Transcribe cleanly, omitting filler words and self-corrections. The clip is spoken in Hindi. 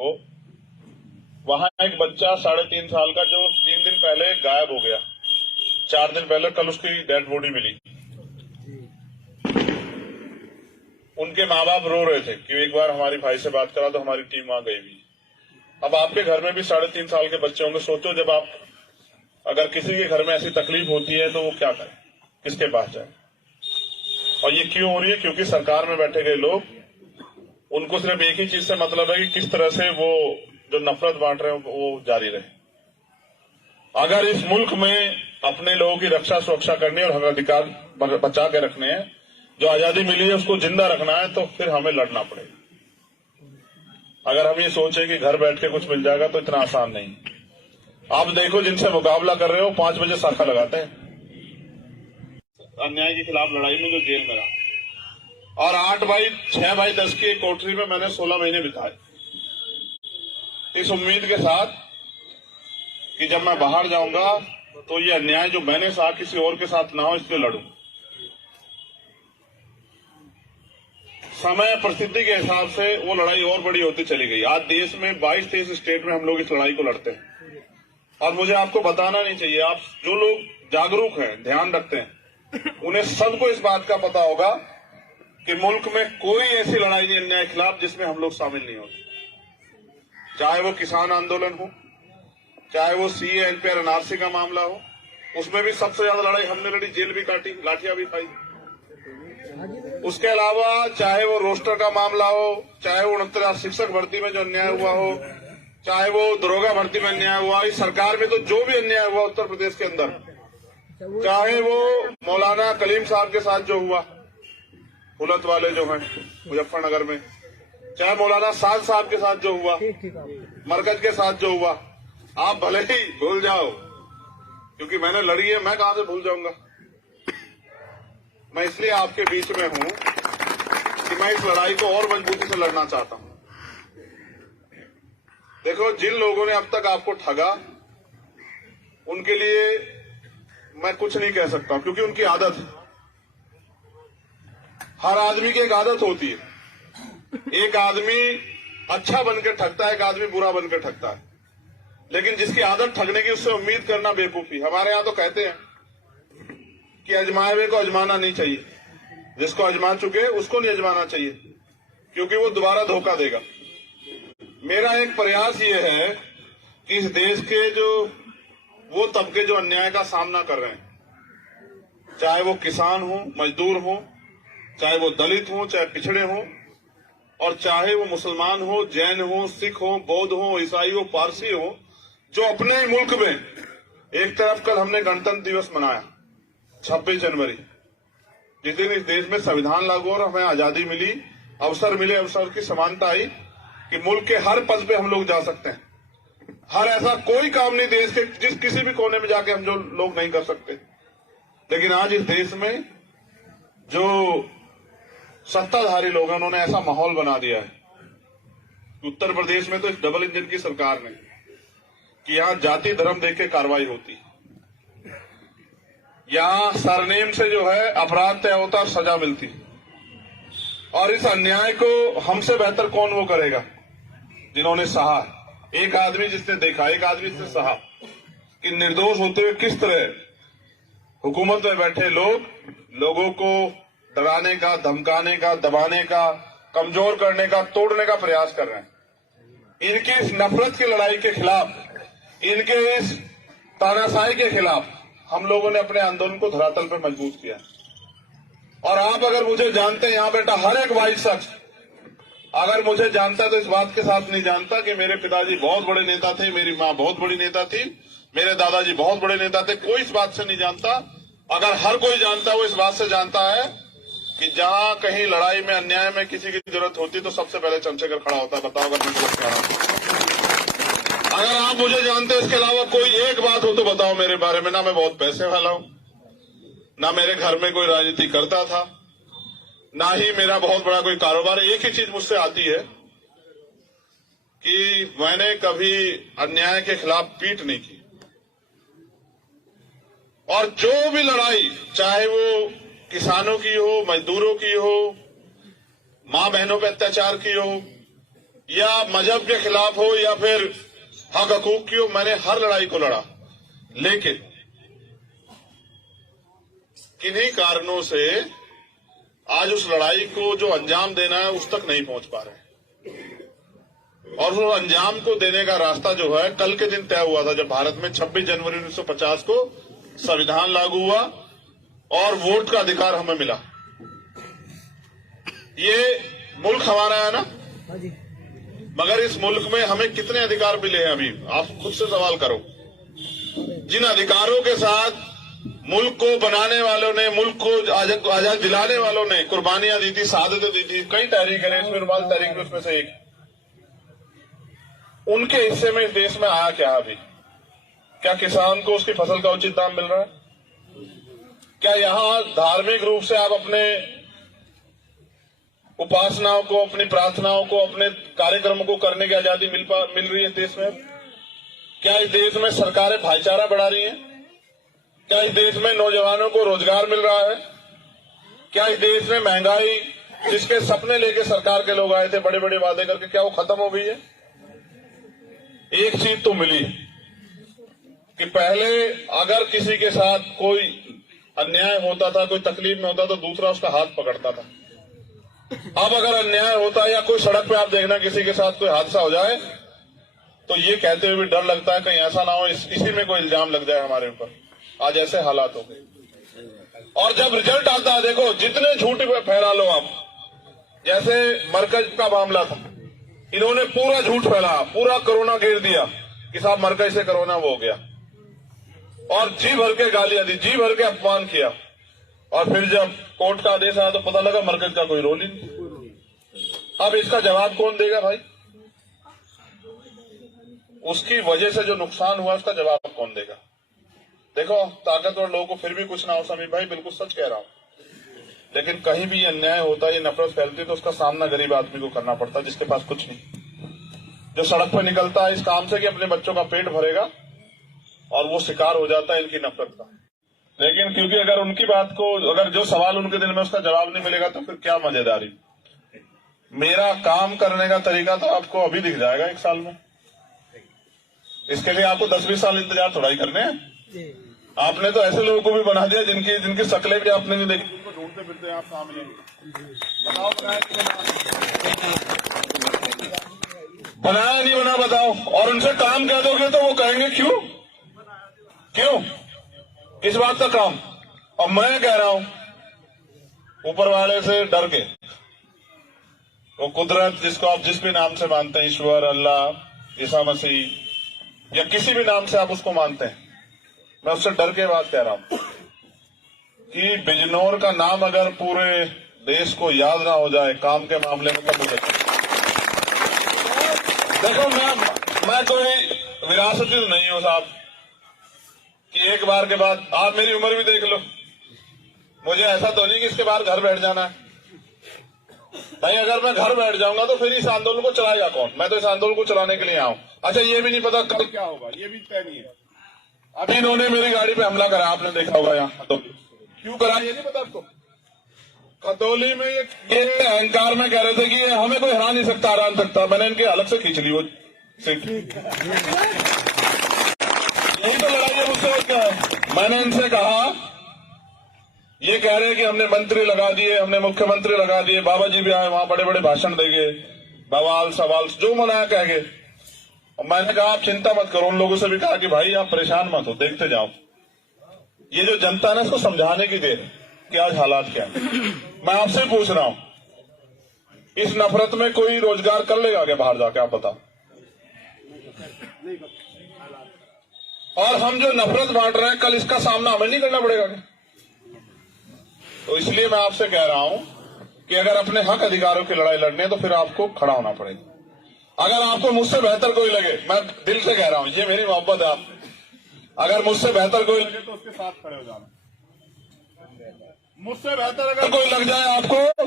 को, वहां एक बच्चा 3.5 साल का जो 3 दिन पहले गायब हो गया, 4 दिन पहले कल उसकी डेड बॉडी मिली। उनके माँ बाप रो रहे थे कि एक बार हमारी भाई से बात करा तो हमारी टीम वहां गई भी। अब आपके घर में भी 3.5 साल के बच्चे होंगे। सोचो जब आप अगर किसी के घर में ऐसी तकलीफ होती है तो वो क्या करे, किसके पास जाए। और ये क्यों हो रही है? क्योंकि सरकार में बैठे गए लोग, उनको सिर्फ एक ही चीज से मतलब है कि किस तरह से वो जो नफरत बांट रहे हैं वो जारी रहे। अगर इस मुल्क में अपने लोगों की रक्षा सुरक्षा करनी और हक अधिकार बचा के रखने हैं, जो आजादी मिली है उसको जिंदा रखना है, तो फिर हमें लड़ना पड़ेगा। अगर हम ये सोचे कि घर बैठ के कुछ मिल जाएगा तो इतना आसान नहीं। आप देखो जिनसे मुकाबला कर रहे हो 5 बजे शाखा लगाते हैं, अन्याय के खिलाफ लड़ाई में जो जेल में रहा। और 6x10 की एक कोठरी में मैंने 16 महीने बिताए, इस उम्मीद के साथ कि जब मैं बाहर जाऊंगा तो ये अन्याय जो मैंने साथ किसी और के साथ ना हो, इसलिए लड़ूं। समय परिस्थिति के हिसाब से वो लड़ाई और बड़ी होती चली गई। आज देश में 22-23 स्टेट में हम लोग इस लड़ाई को लड़ते हैं। और मुझे आपको बताना नहीं चाहिए, आप जो लोग जागरूक हैं, ध्यान रखते हैं, उन्हें सबको इस बात का पता होगा कि मुल्क में कोई ऐसी लड़ाई नहीं अन्याय के खिलाफ जिसमें हम लोग शामिल नहीं होते। चाहे वो किसान आंदोलन हो, चाहे वो सीए एनपीआर एनआरसी का मामला हो, उसमें भी सबसे ज्यादा लड़ाई हमने लड़ी, जेल भी काटी, लाठियां भी खाई। उसके अलावा चाहे वो रोस्टर का मामला हो, चाहे वो 69 शिक्षक भर्ती में जो अन्याय हुआ हो, चाहे वो दरोगा भर्ती में अन्याय हुआ, इस सरकार में तो जो भी अन्याय हुआ उत्तर प्रदेश के अंदर, चाहे वो मौलाना कलीम साहब के साथ जो हुआ, हुलत वाले जो हैं मुजफ्फरनगर में, चाहे मौलाना साद साहब के साथ जो हुआ, मरकज के साथ जो हुआ, आप भले ही भूल जाओ, क्योंकि मैंने लड़ी है, मैं कहां से भूल जाऊंगा। मैं इसलिए आपके बीच में हूं कि मैं इस लड़ाई को और मजबूती से लड़ना चाहता हूं। देखो, जिन लोगों ने अब तक आपको ठगा, उनके लिए मैं कुछ नहीं कह सकता, क्योंकि उनकी आदत है। हर आदमी की एक आदत होती है। एक आदमी अच्छा बनकर ठगता है, एक आदमी बुरा बनकर ठगता है। लेकिन जिसकी आदत ठगने की, उससे उम्मीद करना बेवकूफी। हमारे यहां तो कहते हैं कि अजमाए हुए को अजमाना नहीं चाहिए, जिसको अजमा चुके उसको नहीं अजमाना चाहिए, क्योंकि वो दोबारा धोखा देगा। मेरा एक प्रयास ये है कि इस देश के वो तबके जो अन्याय का सामना कर रहे हैं, चाहे वो किसान हो, मजदूर हो, चाहे वो दलित हो, चाहे पिछड़े हो, और चाहे वो मुसलमान हो, जैन हो, सिख हो, बौद्ध हो, ईसाई हो, पारसी हो, जो अपने ही मुल्क में एक तरफ कल हमने गणतंत्र दिवस मनाया 26 जनवरी, जिस दिन इस देश में संविधान लागू और हमें आजादी मिली, अवसर मिले, अवसर की समानता आई कि मुल्क के हर पद पे हम लोग जा सकते हैं। हर ऐसा कोई काम नहीं देश के जिस किसी भी कोने में जाके हम जो लोग नहीं कर सकते। लेकिन आज इस देश में जो सत्ताधारी लोग हैं, उन्होंने ऐसा माहौल बना दिया है उत्तर प्रदेश में तो इस डबल इंजन की सरकार ने, कि यहां जाति धर्म देख के कार्रवाई होती, यहां सरनेम से जो है अपराध तय होता और सजा मिलती। और इस अन्याय को हमसे बेहतर कौन वो करेगा जिन्होंने सहा। एक आदमी जिसने देखा, एक आदमी जिसने सहा कि निर्दोष होते हुए किस तरह हुकूमत में बैठे लोग लोगों को डराने का, धमकाने का, दबाने का, कमजोर करने का, तोड़ने का प्रयास कर रहे हैं। इनकी इस नफरत की लड़ाई के खिलाफ, इनके इस तानाशाही के खिलाफ हम लोगों ने अपने आंदोलन को धरातल पर मजबूत किया। और आप अगर मुझे जानते हैं, यहां बेटा हर एक वाइट शख्स अगर मुझे जानता है तो इस बात के साथ नहीं जानता कि मेरे पिताजी बहुत बड़े नेता थे, मेरी मां बहुत बड़ी नेता थी, मेरे दादाजी बहुत बड़े नेता थे। कोई इस बात से नहीं जानता। अगर हर कोई जानता है, वो इस बात से जानता है कि जहां कहीं लड़ाई में, अन्याय में किसी की जरूरत होती तो सबसे पहले चंद्रशेखर खड़ा होता है। बताओ अगर अगर आप मुझे जानते हैं, इसके अलावा कोई एक बात हो तो बताओ मेरे बारे में। ना मैं बहुत पैसे वाला हूं, ना मेरे घर में कोई राजनीति करता था, ना ही मेरा बहुत बड़ा कोई कारोबार है। एक ही चीज मुझसे आती है कि मैंने कभी अन्याय के खिलाफ पीठ नहीं की। और जो भी लड़ाई, चाहे वो किसानों की हो, मजदूरों की हो, मां बहनों पर अत्याचार की हो, या मजहब के खिलाफ हो या फिर हक हकूक की हो, मैंने हर लड़ाई को लड़ा, लेकिन किन्हीं कारणों से आज उस लड़ाई को जो अंजाम देना है उस तक नहीं पहुंच पा रहे। और वो अंजाम को देने का रास्ता जो है कल के दिन तय हुआ था, जब भारत में 26 जनवरी 1950 को संविधान लागू हुआ और वोट का अधिकार हमें मिला। ये मुल्क हमारा है ना, मगर इस मुल्क में हमें कितने अधिकार मिले हैं? अभी आप खुद से सवाल करो। जिन अधिकारों के साथ मुल्क को बनाने वालों ने, मुल्क को आजाद दिलाने वालों ने कुर्बानियां दी थी, शहादतें दी थी, कई तहरीक है, इसमें रुमाल तहरीक भी उसमें से एक, उनके हिस्से में इस देश में आया क्या? अभी क्या किसान को उसकी फसल का उचित दाम मिल रहा है? क्या यहां धार्मिक रूप से आप अपने उपासनाओं को, अपनी प्रार्थनाओं को, अपने कार्यक्रमों को करने की आजादी मिल रही है देश में? क्या इस देश में सरकारें भाईचारा बढ़ा रही हैं? क्या इस देश में नौजवानों को रोजगार मिल रहा है? क्या इस देश में महंगाई, जिसके सपने लेके सरकार के लोग आए थे बड़े बड़े वादे करके, क्या वो खत्म हो गई है? एक चीज तो मिली कि पहले अगर किसी के साथ कोई अन्याय होता था, कोई तकलीफ में होता तो दूसरा उसका हाथ पकड़ता था। अब अगर अन्याय होता है या कोई सड़क पे आप देखना किसी के साथ कोई हादसा हो जाए तो ये कहते हुए भी डर लगता है कहीं ऐसा ना हो इसी में कोई इल्जाम लग जाए हमारे ऊपर। आज ऐसे हालात हो गए। और जब रिजल्ट आता है, देखो जितने झूठ फैला लो आप, जैसे मरकज का मामला था, इन्होंने पूरा झूठ फैलाया, पूरा कोरोना घेर दिया कि साहब मरकज से कोरोना वो हो गया, और जी भर के गालियां दी, जी भर के अपमान किया, और फिर जब कोर्ट का आदेश आया तो पता लगा मरकज का कोई रोल ही नहीं। अब इसका जवाब कौन देगा भाई? उसकी वजह से जो नुकसान हुआ उसका जवाब कौन देगा? देखो ताकतवर लोगों को फिर भी कुछ ना हो, समीर भाई बिल्कुल सच कह रहा हूं, लेकिन कहीं भी अन्याय होता है, ये नफरत फैलती है तो उसका सामना गरीब आदमी को करना पड़ता है, जिसके पास कुछ नहीं, जो सड़क पर निकलता है इस काम से कि अपने बच्चों का पेट भरेगा, और वो शिकार हो जाता है इनकी नफरत का। लेकिन क्योंकि अगर उनकी बात को, अगर जो सवाल उनके दिल में उसका जवाब नहीं मिलेगा तो फिर क्या मजेदारी। मेरा काम करने का तरीका तो आपको अभी दिख जाएगा 1 साल में। इसके लिए आपको 10-20 साल इंतजार थोड़ा ही करने हैं। आपने तो ऐसे लोगों को भी बना दिया जिनकी शक्लें भी आपने नहीं देखी, उनको ढूंढते फिरते हैं आप कहाँ मिलेंगे। बताओ बनाया नहीं बना, बताओ। और उनसे काम कह दोगे तो वो कहेंगे क्यों किस बात का काम? और मैं कह रहा हूं ऊपर वाले से डर के, वो कुदरत जिसको आप जिस भी नाम से मानते हैं, ईश्वर, अल्लाह, ईसा मसीह या किसी भी नाम से आप उसको मानते हैं, मैं उससे डर के बात कह रहा हूं कि बिजनौर का नाम अगर पूरे देश को याद ना हो जाए काम के मामले में, तब देखो मैं कोई विरासती नहीं हूं साहब कि एक बार के बाद, आप मेरी उम्र भी देख लो, मुझे ऐसा तो नहीं कि इसके बाद घर बैठ जाना है भाई। अगर मैं घर बैठ जाऊंगा तो फिर इस आंदोलन को चलाएगा कौन? मैं तो इस आंदोलन को चलाने के लिए आऊं। अच्छा ये भी नहीं पता कल क्या होगा, ये भी तय नहीं है। अभी इन्होंने मेरी गाड़ी पे हमला करा, आपने देखा होगा यहाँ तो क्यों करा ये नहीं पता आपको। खतौली में ये अहंकार में कह रहे थे कि हमें कोई हरा नहीं सकता, हरा नहीं सकता, मैंने इनके अलग से खींच ली वो सीट। यही तो लड़ाई है मुझसे और क्या है। मैंने इनसे कहा, ये कह रहे हैं कि हमने मंत्री लगा दिए, हमने मुख्यमंत्री लगा दिए, बाबा जी भी आए वहां बड़े बड़े भाषण देंगे, बवाल सवाल जो मनाया कहेंगे। और मैंने कहा आप चिंता मत करो, उन लोगों से भी कहा कि भाई आप परेशान मत हो, देखते जाओ। ये जो जनता है इसको समझाने की देर कि आज हालात क्या है। मैं आपसे पूछ रहा हूं, इस नफरत में कोई रोजगार कर लेगा क्या बाहर जाके? आप बताओ। और हम जो नफरत बांट रहे हैं, कल इसका सामना हमें नहीं करना पड़ेगा क्या? तो इसलिए मैं आपसे कह रहा हूं कि अगर अपने हक अधिकारों की लड़ाई लड़नी है तो फिर आपको खड़ा होना पड़ेगा। अगर आपको मुझसे बेहतर कोई लगे, मैं दिल से कह रहा हूं, ये मेरी मोहब्बत है, आप अगर मुझसे बेहतर कोई लगे तो उसके साथ खड़े हो जाना। मुझसे बेहतर अगर कोई लग जाए आपको तो